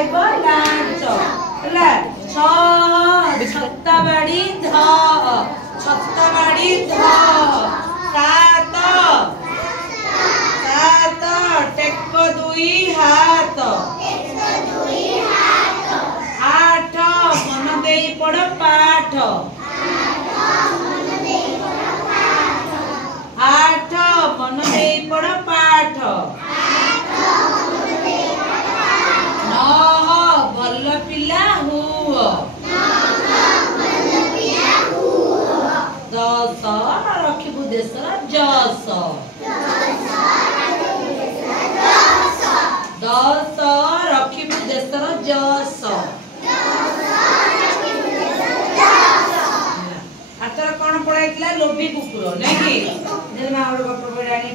खाइब लांच ହେଲା। छ छत्ता बाड़ी ध छत्ता बाड़ी ध। सात सात टेक दुई हाथ। आठ मन देई पड़ पाठ। आठ मन देई पड़ पाठ। नौ भल पिला हुओ। 10 रखिबु देशर जस। 10 रखिबु देशर जस। आतर कौन पढ़ाई लोभी कुकुर नहीं कि गप पढ़ानी